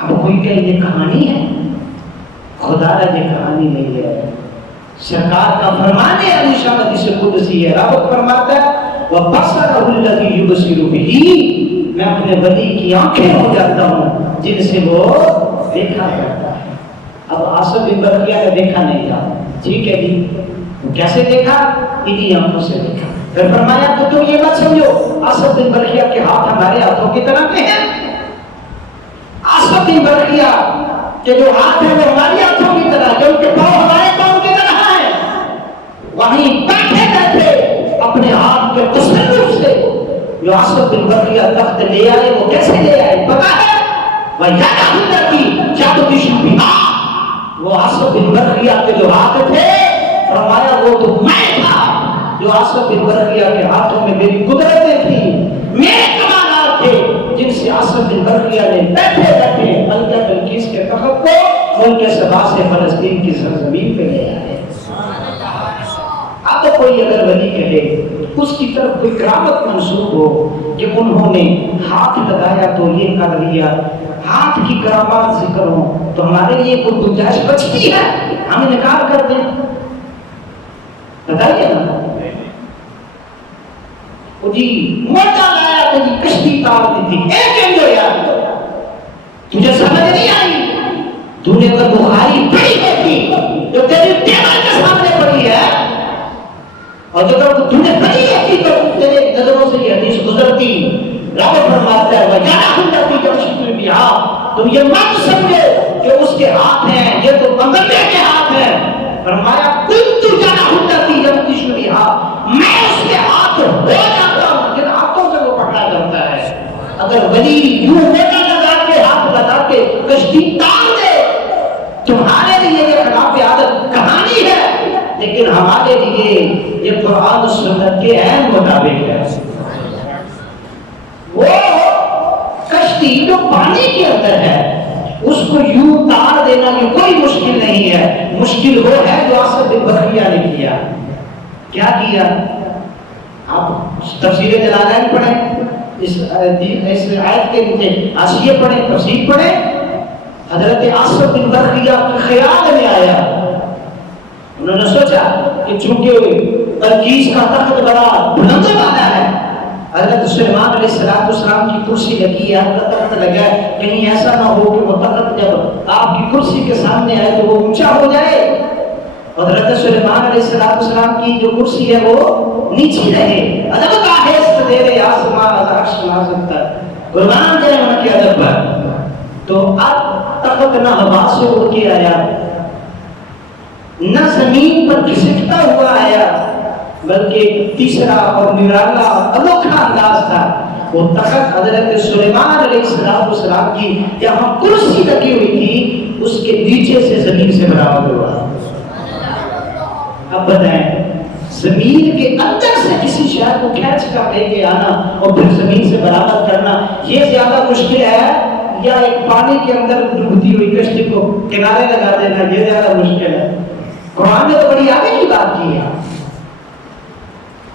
اب کوئی کہ یہ کہانی ہے, خدا را یہ کہانی نہیں ہے, سرکار کا فرمان ہے. علی شان حدیث قدسی ہے, رب فرماتا ہے وَبَصَرَهُ الَّذِي يُبْصِرُ بِهِ, میں اپنے ولی کی آنکھیں ہو جاتا ہوں جن سے وہ دیکھا کرتا ہے. اب عاصم بن برقیہ نے دیکھا نہیں تھا, ٹھیک ہے جی, وہ کیسے دیکھا؟ انہی آنکھوں سے دیکھا. پھر فرمایا کہ تم یہ مت سمجھو عاصم بن برقیہ کے ہاتھ ہمارے ہاتھوں کی طرح کے ہیں. عاصم بن برقیہ کے جو ہاتھ ہیں وہ ہمارے ہاتھوں کی طرح, جو ان کے پاؤں ہمارے پاؤں کی طرح ہیں. وہیں بیٹھے بیٹھے اپنے ہاتھ کے تصرف سے جو عاصم بن برقیہ تخت لے آئے, وہ کیسے لے آئے پتا ہے؟ وَيَدَعُ الَّذِي يَبْطِشُ بِهَا, وہ عاصم بن برقیہ کے جو ہاتھ تھے, فرمایا وہ تو میں تھا جو عاصم بن برقیہ کے ہاتھوں میں میری قدرتیں تھی, میرے کمالات تھے, جن سے عاصم بن برقیہ نے بیٹھے بیٹھے ملکہ بلقیس کے تخت کو ملک سبا سے فلسطین کی سرزمین پہ لے آئے. اب کوئی اگر ولی کہے, اس کی طرف کوئی کرامت منسوب ہو کہ انہوں نے ہاتھ لگایا تو یہ کر لیا, ہاتھ کی کرامات ذکر ہو, تو ہمارے لیے کوئی گنجائش بچتی ہے ہم انکار کر دیں؟ بتائیے نا. جی موٹا لایا تو جی کشتی تار دی تھی, ایک انجو یاد تجھے سمجھ نہیں آئی. تو نے اگر بخاری پڑھی ہوتی جو تیری ٹیبل کے سامنے پڑھی ہے, اور جب تو نے پڑھی ہوتی تو تیرے نظروں سے یہ حدیث گزرتی. رب فرماتا ہے وَجَعَلَ الَّذِي يَمْشِي بِهَا, تم یہ مت سمجھو کہ اس کے ہاتھ ہیں, یہ تو بندے کے ہاتھ ہیں. فرمایا كُنْتُ جَعَلَ الَّذِي يَمْشِي بِهَا, میں اس کے ہاتھ ہو جاتا ہوں جن ہاتھوں سے وہ پکڑا اگر ولی یوں موٹا لگا کے ہاتھ لگا کے کشتی تار دے، تمہارے لیے یہ خلاف عادت کہانی ہے، لیکن ہمارے لیے یہ قرآن و سنت کے عین مطابق ہے۔ وہ کشتی جو پانی کے اندر ہے اس کو یوں تار دینا یہ کوئی مشکل نہیں ہے، مشکل وہ ہے جو آصف بن بکریہ نے کیا۔ کیا کیا؟ آپ تفسیر جلالین پڑھیں، اس آیت کے نیچے حاشیے پڑھیں، تفسیر پڑھیں۔ حضرت آصف بن بکریہ کے خیال میں آیا، انہوں نے سوچا کہ چونکہ بلقیس کا تخت بڑا بلند والا ہے، حضرت سلیمان علیہ السلام کی کرسی لگی ہے، تخت لگا ہے، کہیں ایسا نہ ہو کہ وہ تخت جب آپ کی کرسی کے سامنے آئے تو وہ اونچا ہو جائے، حضرت سلیمان علیہ السلام کی جو کرسی ہے وہ نیچی رہے۔ ادب کا حیث دے رہے آسمان از عرش نازک تک، قربان جائے ان کے ادب پر۔ تو اب تخت نہ ہوا سے اڑ کے آیا، نہ زمین پر کھسکتا ہوا آیا، بلکہ تیسرا اور نرالا انوکھا انداز تھا۔ وہ تخت حضرت سلیمان علیہ السلام کی جہاں کرسی لگی ہوئی تھی اس کے نیچے سے زمین سے برابر ہوا۔ اب بتائیں، زمین کے اندر سے کسی شہر کو کھینچ کر لے کے آنا اور پھر زمین سے برابر کرنا یہ زیادہ مشکل ہے یا ایک پانی کے اندر ڈوبتی ہوئی کشتی کو کنارے لگا دینا یہ زیادہ مشکل ہے؟ قرآن نے تو بڑی آگے کی بات کی ہے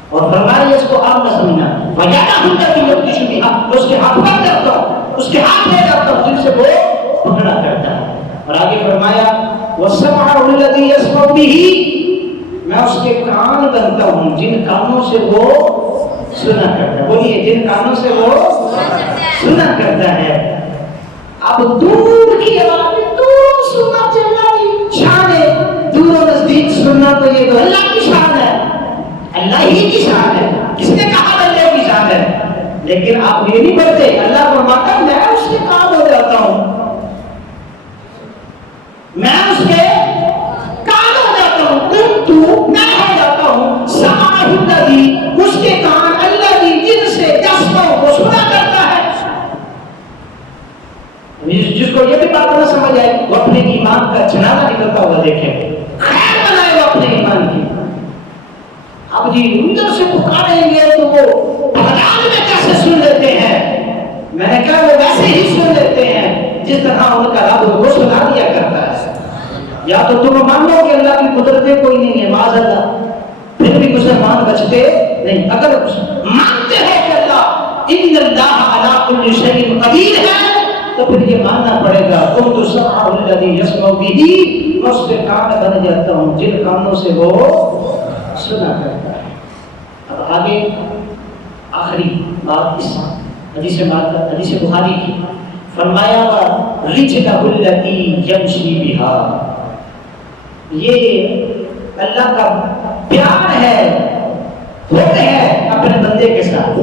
اور فرمایا اس کو آپ نہ سمجھنا، وجانا ہوتا کہ لوگ کسی بھی اس کے ہاتھ پکڑ کرتا ہوں، اس کے ہاتھ لے جاتا ہوں جن سے وہ پکڑا کرتا ہے۔ اور آگے فرمایا وَسَمْعَهُ الَّذِي يَسْمَعُ بِهِ، میں اس کے کان بنتا ہوں جن کانوں سے وہ سنا کرتا ہے۔ بولیے جن کانوں سے وہ سنا کرتا ہے۔ اب دور کی آواز دور سننا چاہیے، شان ہے، دور و نزدیک سننا تو یہ تو اللہ کی شان ہے، اللہ ہی کی شان ہے۔ کس نے کہا اللہ کی شان ہے؟ لیکن آپ یہ نہیں پڑھتے، اللہ فرماتا ہے میں اس کے کان ہو جاتا ہوں، میں اس کے کان ہو جاتا ہوں، میں ہو جاتا ہوں سمعہ الذی، اس کے کان اللہ کی جن سے یسمع وہ سنا کرتا ہے۔ جس کو یہ بھی بات نہ سمجھ آئے وہ اپنے ایمان کا جنازہ نکلتا ہوا دیکھے، خیر بنائے وہ اپنے ایمان کی۔ اب جی اندر سے پکاریں گے تو وہ بغداد میں کیسے سن لیتے ہیں؟ میں نے کہا وہ ویسے ہی سن لیتے ہیں جس طرح ان کا رب ان کو سنا دیا کرتا ہے۔ یا تو تم مان لو کہ اللہ کی قدرتیں کوئی نہیں ہے، معاذ اللہ، پھر بھی مسلمان بچتے نہیں۔ اگر مانتے ہیں کہ اللہ ان اللہ علی کل شیء قدیر ہے تو پھر یہ ماننا پڑے گا تم تو سمع الذی یسمع بہ، میں اس کے کان بن جاتا ہوں جن کانوں سے وہ سنا کرتا ہے۔ اب آگے آخری بات اس حدیث بخاری کی، فرمایا رجلہ التی یمشی بہا، یہ اللہ کا پیار ہے، حب ہے اپنے بندے کے ساتھ،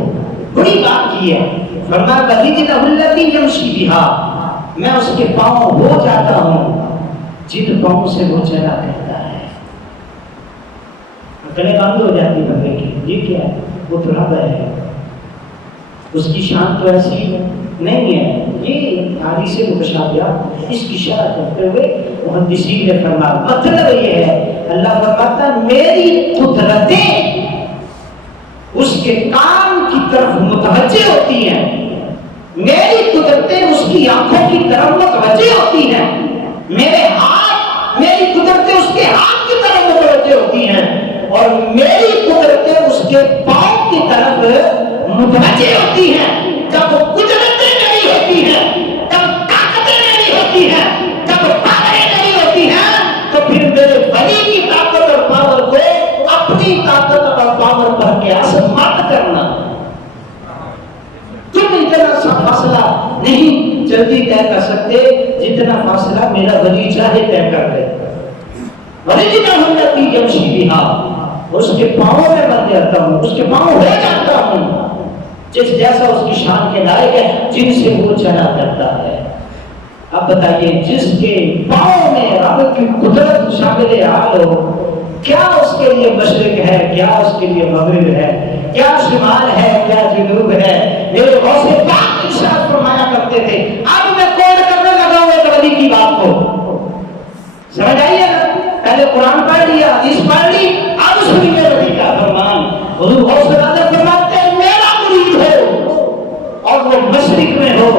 بڑی بات کی ہے۔ فرمایا رجلہ التی یمشی بہا، میں اس کے پاؤں ہو جاتا ہوں جن پاؤں سے وہ چلا کرتا ہے۔ گلے بند ہو جاتی بندے کی، یہ کیا ہے؟ وہ تو رب ہے، اس کی شان تو ایسی نہیں ہے۔ یہ حدیث متشابہہ اس کی شرح کرتے ہوئے محدثین نے فرمایا مطلب یہ ہے اللہ فرماتا میری قدرتیں اس کے کام کی طرف متوجہ ہوتی ہیں، میری قدرتیں اس کی آنکھوں کی طرف متوجہ ہوتی ہیں، میرے ہاتھ میری قدرتیں اس کے ہاتھ کی طرف متوجہ ہوتی ہیں، اور میری قدرتیں اس کے پاؤں کی طرف متوجہ ہوتی ہیں۔ جب وہ قدرتیں نہیں ہوتی ہیں، جب طاقتیں نہیں ہوتی ہیں، جب پاوریں نہیں ہوتی ہیں، تو پھر میرے ولی کی طاقت اور پاور کو اپنی طاقت اور پاور پر قیاس مت کرنا۔ تم اتنا سا فاصلہ نہیں جلدی طے کر سکتے جتنا فاصلہ میرا ولی چاہے طے کر دے۔ ولی نہ ہوتی یمشی بہا، اس کے پاؤں میں بن جاتا ہوں، اس کے پاؤں ہو جاتا ہوں جس جیسا اس کی شان کے لائق ہے جن سے وہ چلا کرتا ہے۔ اب بتائیے جس کے پاؤں میں رب کی قدرت شامل حال ہو، کیا اس کے لیے مشرق ہے، کیا اس کے لیے مغرب ہے، کیا شمال ہے، کیا جنوب ہے؟ میرے غوث پاک کی شان سمجھ آئیے نا؟ پہلے قرآن پڑھ لیا، حدیث پڑھ لی، اب سنیے نبی کا فرمان۔ حضور غوث اعظم فرماتے ہیں میرا مرید ہو اور وہ مشرق میں ہو،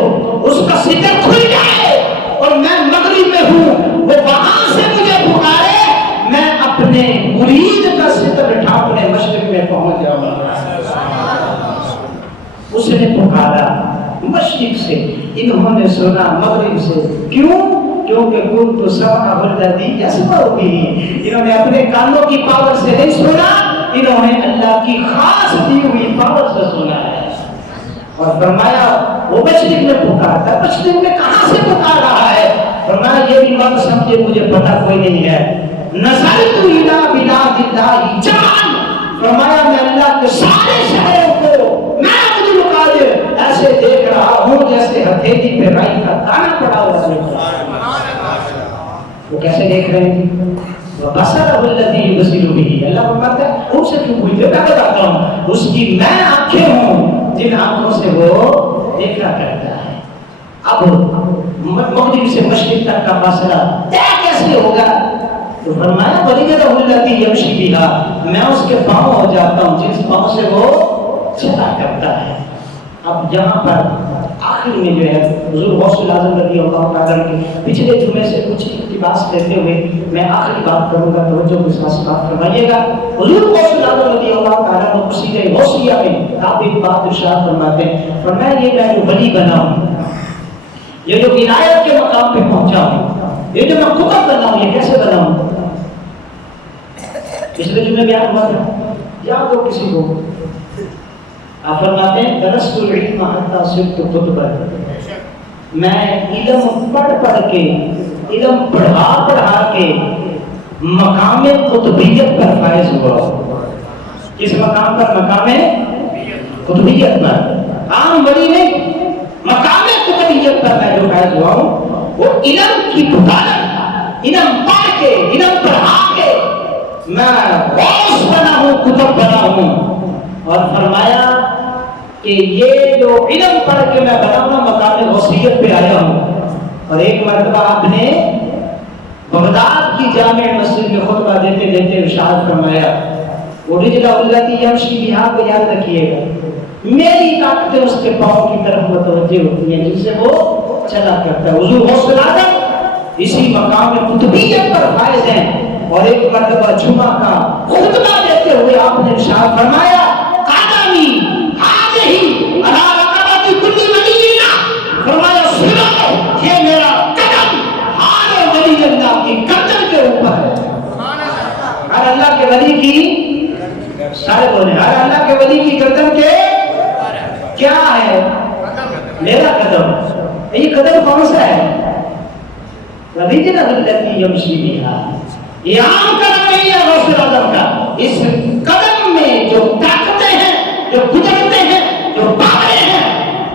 اس کا ستر کھل جائے اور میں مغرب میں ہوں، وہ وہاں سے مجھے پکارے، میں اپنے مرید کا ستر ڈھانپنے مشرق میں پہنچ جاؤں گا۔ اس نے پکارا مشرق سے، انہوں نے سنا مغرب سے۔ کیوں؟ کیونکہ کنت سمعہ الذی یسمع بہ، انہوں نے اپنے کانوں کی پاور سے نہیں سنا، انہوں نے اللہ کی خاص دی ہوئی پاور سے سنا ہے۔ اور فرمایا وہ مشرق میں پکارتا ہے، مشرق میں کہاں سے پکار رہا ہے؟ فرمایا یہ بھی بات سمجھے، مجھے پتہ کوئی نہیں ہے۔ نظرت الی بلاد اللہ جان، فرمایا میں اللہ کے سارے شہروں کو میں عبد القادر ایسے دیکھ رہا ہوں جیسے ہتھیلی پہ رائی کا دانہ پڑا ہوا ہے۔ وہ کیسے دیکھ رہے ہیں؟ وَبَصَرَهُ الَّذِي يُبْصِرُ بِهِ، اللہ فرماتا ہے ان سے کیوں پوچھتے؟ میں بتاتا ہوں، اس کی میں آنکھیں ہوں جن آنکھوں سے وہ دیکھا کرتا ہے۔ اب مغرب سے مشرق تک کا فاصلہ طے کیسے ہوگا؟ تو فرمایا وَلِجَلَهُ الَّذِي يَمْشِي بِهَا، میں اس کے پاؤں ہو جاتا ہوں جس پاؤں سے وہ چلا کرتا ہے۔ اب یہاں پر آخر میں جو ہے حضور غوث اعظم رضی اللہ تعالیٰ کے پچھلے جمعے سے کچھ اقتباس لیتے ہوئے میں آخری بات کروں گا، توجہ کے ساتھ بات فرمائیے گا۔ حضور غوث اعظم رضی اللہ تعالیٰ نے قصیدہ غوثیہ میں آپ ایک بات ارشاد فرماتے ہیں، فرمایا یہ میں جو ولی بنا ہوں، یہ جو ولایت کے مقام پہ پہنچا ہوں، یہ جو میں قطب بنا ہوں، یہ کیسے بنا ہوں؟ پچھلے جمعے بیان ہوا تھا، یاد ہو کسی کو؟ آپ فرماتے ہیں درست العلم حتی صرت قطبا، میں علم پڑھ کے، علم پڑھا کے مقام قطبیت پر فائز ہوا۔ کس مقام پر؟ مقام قطبیت پر، عام ولی نہیں، مقام قطبیت پر میں جو فائز ہوا ہوں وہ علم کی بدولت، علم پڑھ کے، علم پڑھا کے میں غوث بنا ہوں، قطب بنا ہوں۔ اور فرمایا کہ یہ جو علم پڑھ کے میں بنا ہوں مقام غوثیت پہ آیا ہوں۔ اور ایک مرتبہ آپ نے بغداد کی جامع مسجد میں خطبہ دیتے دیتے ارشاد فرمایا وَرِجْلَهُ الَّتِي يَمْشِي بِهَا، کو یاد رکھیے گا، میری طاقتیں اس کے پاؤں کی طرف متوجہ ہوتی ہیں جن سے وہ چلا کرتا ہے۔ حضور غوث اعظم اسی مقام قطبیت پر فائز ہیں۔ اور ایک مرتبہ جمعہ کا خطبہ دیتے ہوئے آپ نے ارشاد فرمایا قدمی ہذہ علی رقبۃ کل ولی اللہ، فرمایا سنو یہ میرا قدم ہر ولی اللہ کی گردن کے اوپر ہے۔ ہر اللہ کے ولی کی، سارے بولے ہر اللہ کے ولی کی گردن کے کیا ہے؟ میرا قدم۔ یہ قدم کون سا ہے؟ وَرِجْلَهُ الَّتِي يَمْشِي بِهَا، یہ عام قدم نہیں ہے غوث اعظم کا۔ اس قدم میں جو طاقتیں ہیں، جو قدرتیں ہیں، جو پاوریں ہیں،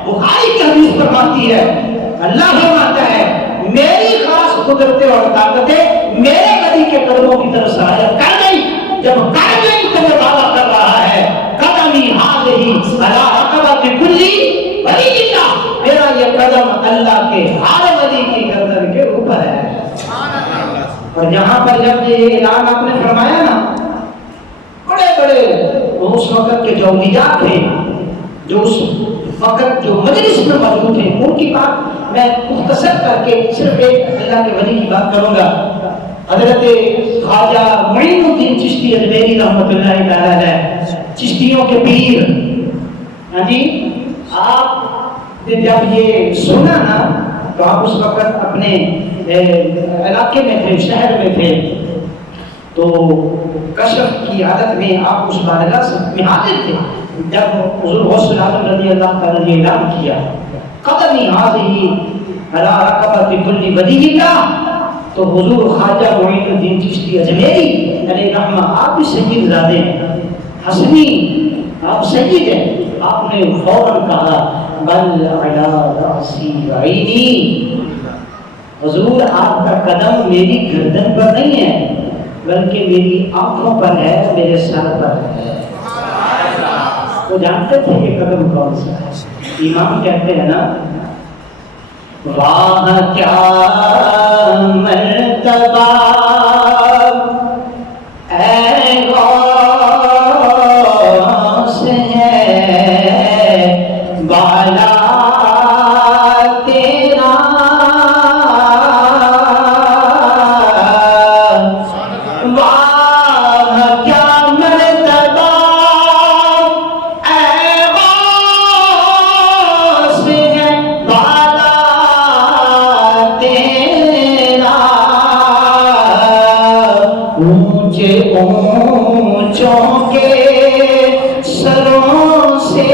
بخاری کی حدیث فرماتی ہے، اللہ فرماتا ہے میری خاص قدرتیں اور طاقتیں میرے ولی کے قدموں کی طرف سرایت کر گئی۔ جب کر گئی تو وہ دعویٰ کر رہا ہے قدمی ہذہ علی رقبۃ کل ولی اللہ، میرا یہ قدم اللہ کے ہر ولی کی گردن کے اوپر ہے۔ اور یہاں پر جب یہ اعلان آپ نے فرمایا نا، بڑے بڑے اس وقت کے جو اولیاء تھے، جو اس وقت جو مجلس میں موجود تھے، ان کی بات میں مختصر کر کے صرف ایک اللہ کے ولی کی بات کروں گا۔ حضرت خواجہ معین الدین چشتی اجمیری رحمۃ اللہ تعالیٰ علیہ، چشتیوں کے پیر۔ ہاں جی، آپ نے جب یہ سنا نا تو آپ اس وقت اپنے علاقے میں تھے، شہر میں تھے، تو کشف کی عادت میں آپ اس بارگاہ میں حاضر تھے جب حضور غوث اعظم رضی اللہ تعالیٰ نے اعلان کیا قدمی ہذہ علی رقبۃ کل ولی اللہ، تو حضور خواجہ معین الدین چشتی اجمیری علیہ رحمہ، آپ بھی سید زادے ہیں، حسنی آپ سید ہیں، آپ نے فوراً کہا بل علی رأسی عینی، حضور آپ کا قدم میری گردن پر نہیں ہے بلکہ میری آنکھوں پر ہے، میرے سر پر ہے۔ وہ جانتے تھے کہ قدم کون سا ہے۔ امام کہتے ہیں نا واہ کیا مرتبہ اے غوث ہے بالا تیرا، واہ کیا مرتبہ اے غوث ہے بالا تیرا، اونچے اونچوں کے سروں سے